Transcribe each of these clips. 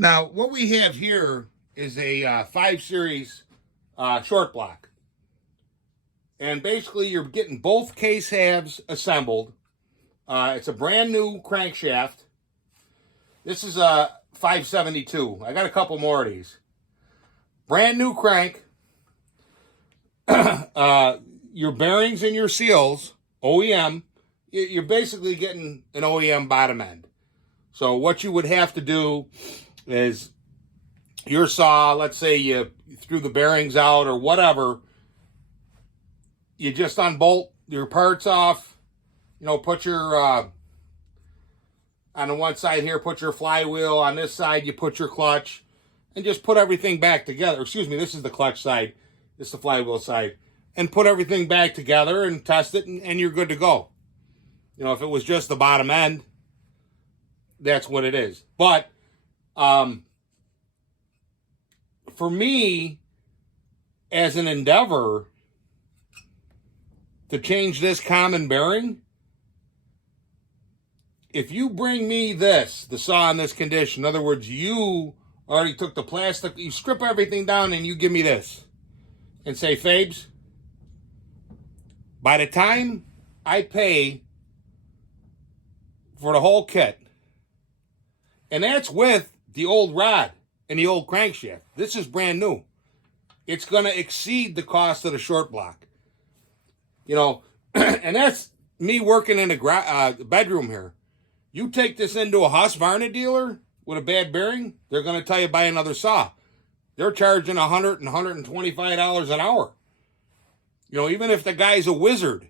Now, what we have here is a 5 Series short block. And basically, you're getting both case halves assembled. It's a brand new crankshaft. This is a 572. I got a couple more of these. Brand new crank. Your bearings and your seals, OEM, you're basically getting an OEM bottom end. So what you would have to do is your saw, let's say you threw the bearings out or whatever, you just unbolt your parts off, put your, on the one side here, put your flywheel. On this side, you put your clutch and just put everything back together. Excuse me, this is the clutch side. This is the flywheel side. And put everything back together and test it, and you're good to go. If it was just the bottom end, that's what it is. But for me, as an endeavor to change this common bearing, if you bring me this, the saw in this condition, in other words, you already took the plastic, you strip everything down and you give me this and say, Fabes, by the time I pay for the whole kit, and that's with the old rod and the old crankshaft. This is brand new. It's going to exceed the cost of the short block. And that's me working in a bedroom here. You take this into a Husqvarna dealer with a bad bearing, they're going to tell you buy another saw. They're charging $100 and $125 an hour. Even if the guy's a wizard,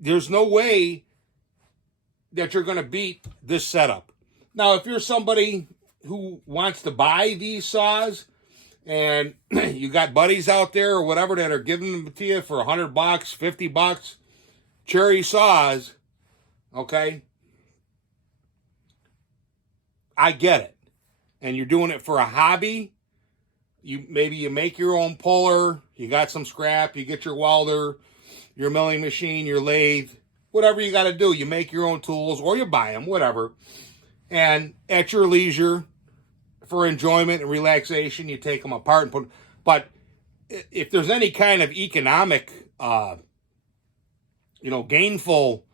there's no way that you're going to beat this setup. Now, if you're somebody who wants to buy these saws and you got buddies out there or whatever that are giving them to you for $100, $50, cherry saws, okay, I get it. And you're doing it for a hobby. Maybe you make your own puller, you got some scrap, you get your welder, your milling machine, your lathe, whatever you got to do. You make your own tools or you buy them, whatever. And at your leisure, for enjoyment and relaxation, you take them apart and put. But if there's any kind of economic, gainful,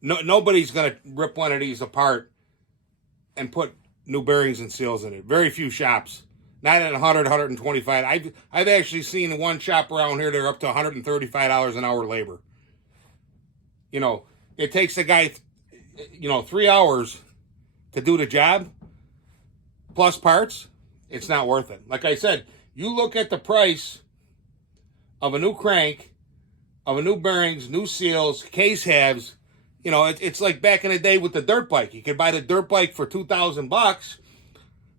nobody's going to rip one of these apart and put new bearings and seals in it. Very few shops. Not at 100, 125. I've actually seen one shop around here, they're up to $135 an hour labor. It takes a guy, 3 hours to do the job, plus parts. It's not worth it. Like I said, you look at the price of a new crank, of a new bearings, new seals, case halves. It's like back in the day with the dirt bike. You could buy the dirt bike for $2,000.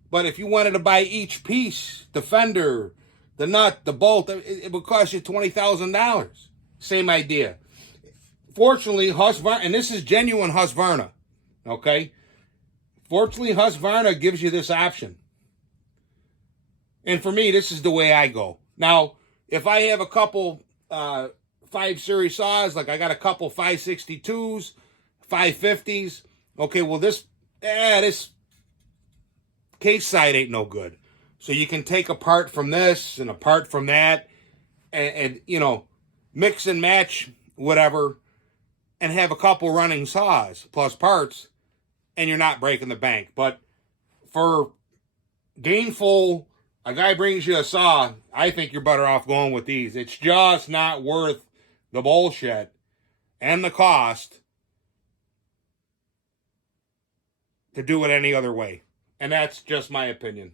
But if you wanted to buy each piece, the fender, the nut, the bolt, it would cost you $20,000. Same idea. Fortunately, Husqvarna, and this is genuine Husqvarna, okay? Fortunately, Husqvarna gives you this option. And for me, this is the way I go. Now, if I have a couple 5 Series saws, like I got a couple 562s, 550s, okay, well, this case side ain't no good. So you can take apart from this and apart from that and mix and match whatever and have a couple running saws plus parts and you're not breaking the bank. But for gainful, a guy brings you a saw, I think you're better off going with these. It's just not worth the bullshit and the cost to do it any other way. And that's just my opinion.